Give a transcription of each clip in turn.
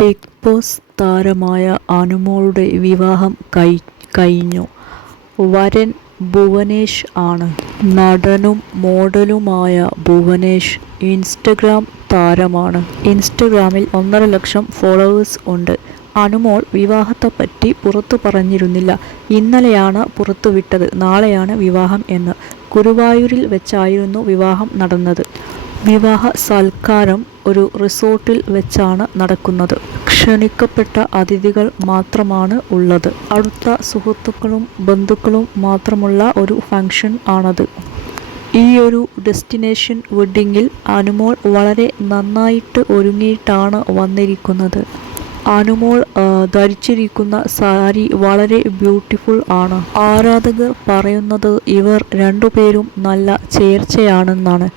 Big boss താരമായ അനുമോളുടെ വിവാഹം കഴിഞ്ഞു. വരൻ ഭുവനേഷ് ആണ്. നടനും മോഡലുമായ ഭുവനേഷ് ഇൻസ്റ്റഗ്രാം താരമാണ്. ഇൻസ്റ്റഗ്രാമിൽ 1.5 ലക്ഷം ഫോളോവേഴ്സ് ഉണ്ട്. അനുമോൾ വിവാഹത്തെപ്പറ്റി പുറത്തു പറഞ്ഞിരുന്നില്ല. ഇന്നലെയാണ് പുറത്തുവിട്ടത് നാളെയാണ് വിവാഹം എന്ന്. ഗുരുവായൂരിൽ വെച്ചായിരുന്നു വിവാഹം നടന്നത്. വിവാഹ സൽക്കാരം ഒരു റിസോർട്ടിൽ വെച്ചാണ് നടക്കുന്നത്. ക്ഷണിക്കപ്പെട്ട അതിഥികൾ മാത്രമാണ് ഉള്ളത്. അടുത്ത സുഹൃത്തുക്കളും ബന്ധുക്കളും മാത്രമുള്ള ഒരു ഫംഗ്ഷൻ ആണത്. ഈ ഒരു ഡെസ്റ്റിനേഷൻ വെഡ്ഡിങ്ങിൽ അനുമോൾ വളരെ നന്നായിട്ട് ഒരുങ്ങിയിട്ടാണ് വന്നിരിക്കുന്നത്. അനുമോൾ ധരിച്ചിരിക്കുന്ന സാരി വളരെ ബ്യൂട്ടിഫുൾ ആണ്. ആരാധകർ പറയുന്നത് ഇവർ രണ്ടുപേരും നല്ല ചേർച്ചയാണെന്നാണ്.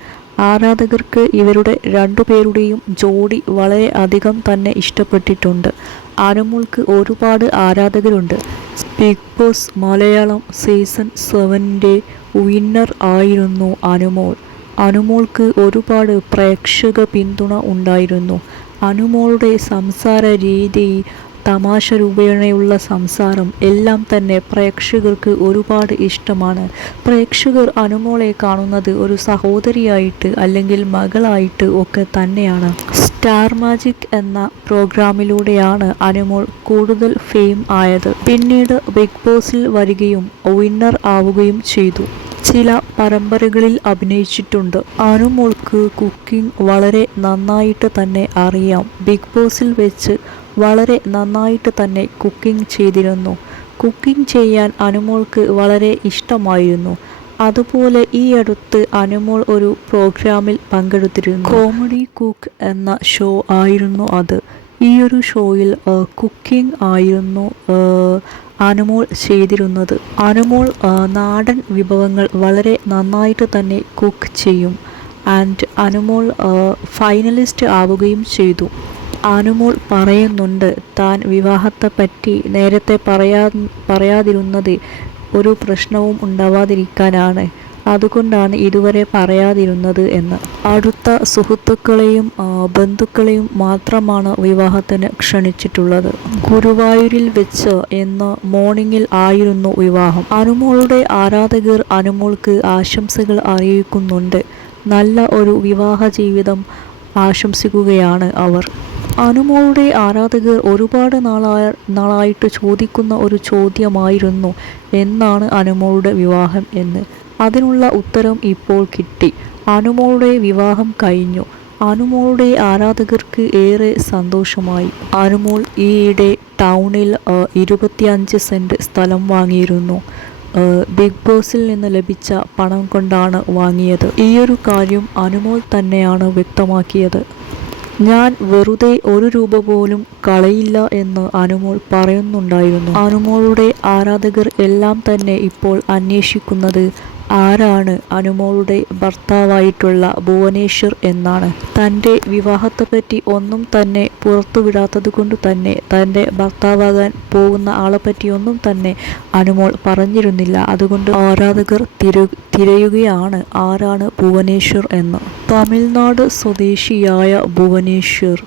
ആരാധകർക്ക് ഇവരുടെ രണ്ടുപേരുടെയും ജോഡി വളരെ അധികം തന്നെ ഇഷ്ടപ്പെട്ടിട്ടുണ്ട്. അനുമോൾക്ക് ഒരുപാട് ആരാധകരുണ്ട്. ബിഗ് ബോസ് മലയാളം സീസൺ 7ൻ്റെ വിന്നർ ആയിരുന്നു അനുമോൾ. അനുമോൾക്ക് ഒരുപാട് പ്രേക്ഷക പിന്തുണ ഉണ്ടായിരുന്നു. അനുമോളുടെ സംസാര രീതി, തമാശ രൂപേണയുള്ള സംസാരം എല്ലാം തന്നെ പ്രേക്ഷകർക്ക് ഒരുപാട് ഇഷ്ടമാണ്. പ്രേക്ഷകർ അനുമോളെ കാണുന്നത് ഒരു സഹോദരിയായിട്ട് അല്ലെങ്കിൽ മകളായിട്ട് ഒക്കെ തന്നെയാണ്. സ്റ്റാർ മാജിക് എന്ന പ്രോഗ്രാമിലൂടെയാണ് അനുമോൾ കൂടുതൽ ഫെയിം ആയത്. പിന്നീട് ബിഗ് ബോസിൽ വരികയും വിന്നർ ആവുകയും ചെയ്തു. ചില പരമ്പരകളിൽ അഭിനയിച്ചിട്ടുണ്ട്. അനുമോൾക്ക് കുക്കിംഗ് വളരെ നന്നായിട്ട് തന്നെ അറിയാം. ബിഗ് ബോസിൽ വെച്ച് വളരെ നന്നായിട്ട് തന്നെ കുക്കിംഗ് ചെയ്തിരുന്നു. കുക്കിംഗ് ചെയ്യാൻ അനുമോൾക്ക് വളരെ ഇഷ്ടമായിരുന്നു. അതുപോലെ ഈ അടുത്ത് അനുമോൾ ഒരു പ്രോഗ്രാമിൽ പങ്കെടുത്തിരുന്നു. കോമഡി കുക്ക് എന്ന ഷോ ആയിരുന്നു അത്. ഈ ഒരു ഷോയിൽ കുക്കിംഗ് ആയിരുന്നു അനുമോൾ ചെയ്തിരുന്നത്. അനുമോൾ നാടൻ വിഭവങ്ങൾ വളരെ നന്നായിട്ട് തന്നെ കുക്ക് ചെയ്യും. ആൻഡ് അനുമോൾ ഫൈനലിസ്റ്റ് ആവുകയും ചെയ്തു. അനുമോൾ പറയുന്നുണ്ട് താൻ വിവാഹത്തെപ്പറ്റി നേരത്തെ പറയാതിരുന്നത് ഒരു പ്രശ്നവും ഉണ്ടാവാതിരിക്കാനാണ്. അതുകൊണ്ടാണ് ഇതുവരെ പറയാതിരുന്നത് എന്ന്. അടുത്ത സുഹൃത്തുക്കളെയും ബന്ധുക്കളെയും മാത്രമാണ് വിവാഹത്തിന് ക്ഷണിച്ചിട്ടുള്ളത്. ഗുരുവായൂരിൽ വെച്ച് ഇന്ന് മോർണിംഗിൽ ആയിരുന്നു വിവാഹം. അനുമോളുടെ ആരാധകർ അനുമോൾക്ക് ആശംസകൾ അറിയിക്കുന്നുണ്ട്. നല്ല ഒരു വിവാഹ ജീവിതം ആശംസിക്കുകയാണ് അവർ. അനുമോളുടെ ആരാധകർ ഒരുപാട് നാളായിട്ട് ചോദിക്കുന്ന ഒരു ചോദ്യമായിരുന്നു എന്നാണ് അനുമോളുടെ വിവാഹം എന്ന്. അതിനുള്ള ഉത്തരം ഇപ്പോൾ കിട്ടി. അനുമോളുടെ വിവാഹം കഴിഞ്ഞു. അനുമോളുടെ ആരാധകർക്ക് ഏറെ സന്തോഷമായി. അനുമോൾ ഈയിടെ ടൗണിൽ 25 സെൻറ്റ് സ്ഥലം വാങ്ങിയിരുന്നു. ബിഗ് ബോസിൽ നിന്ന് ലഭിച്ച പണം കൊണ്ടാണ് വാങ്ങിയത്. ഈയൊരു കാര്യം അനുമോൾ തന്നെയാണ് വ്യക്തമാക്കിയത്. ഞാൻ വെറുതെ 1 രൂപ പോലും കളയില്ല എന്ന് അനുമോൾ പറയുന്നുണ്ടായിരുന്നു. അനുമോളുടെ ആരാധകർ എല്ലാം തന്നെ ഇപ്പോൾ അന്വേഷിക്കുന്നത് ആരാണ് അനുമോളുടെ ഭർത്താവായിട്ടുള്ള ഭുവനേശ്വർ എന്നാണ്. തൻ്റെ വിവാഹത്തെപ്പറ്റി ഒന്നും തന്നെ പുറത്തുവിടാത്തത് കൊണ്ട് തന്നെ തൻ്റെ ഭർത്താവാകാൻ പോകുന്ന ആളെപ്പറ്റി ഒന്നും തന്നെ അനുമോൾ പറഞ്ഞിരുന്നില്ല. അതുകൊണ്ട് ആരാധകർ തിരയുകയാണ് ആരാണ് ഭുവനേശ്വർ എന്ന്. തമിഴ്നാട് സ്വദേശിയായ ഭുവനേശ്വർ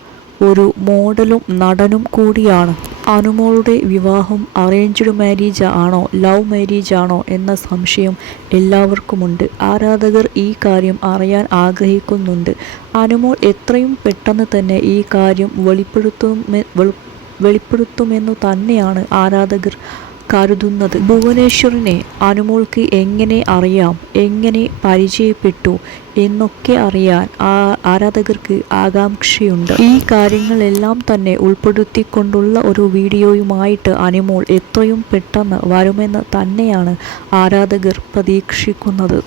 ഒരു മോഡലും നടനും കൂടിയാണ്. അനുമോളുടെ വിവാഹം അറേഞ്ച്ഡ് മാരേജ് ആണോ ലവ് മാരേജ് ആണോ എന്ന സംശയം എല്ലാവർക്കുമുണ്ട്. ആരാധകർ ഈ കാര്യം അറിയാൻ ആഗ്രഹിക്കുന്നുണ്ട്. അനുമോൾ എത്രയും പെട്ടെന്ന് തന്നെ ഈ കാര്യം വെളിപ്പെടുത്തുമെന്നു തന്നെയാണ് ആരാധകർ കരുതുന്നത്. ഭുവനേശ്വറിനെ അനുമോൾക്ക് എങ്ങനെ അറിയാം, എങ്ങനെ പരിചയപ്പെട്ടു എന്നൊക്കെ അറിയാൻ ആരാധകർക്ക് ആകാംക്ഷയുണ്ട്. ഈ കാര്യങ്ങളെല്ലാം തന്നെ ഉൾപ്പെടുത്തിക്കൊണ്ടുള്ള ഒരു വീഡിയോയുമായിട്ട് അനുമോൾ എത്രയും പെട്ടെന്ന് വരുമെന്ന് തന്നെയാണ് ആരാധകർ പ്രതീക്ഷിക്കുന്നത്.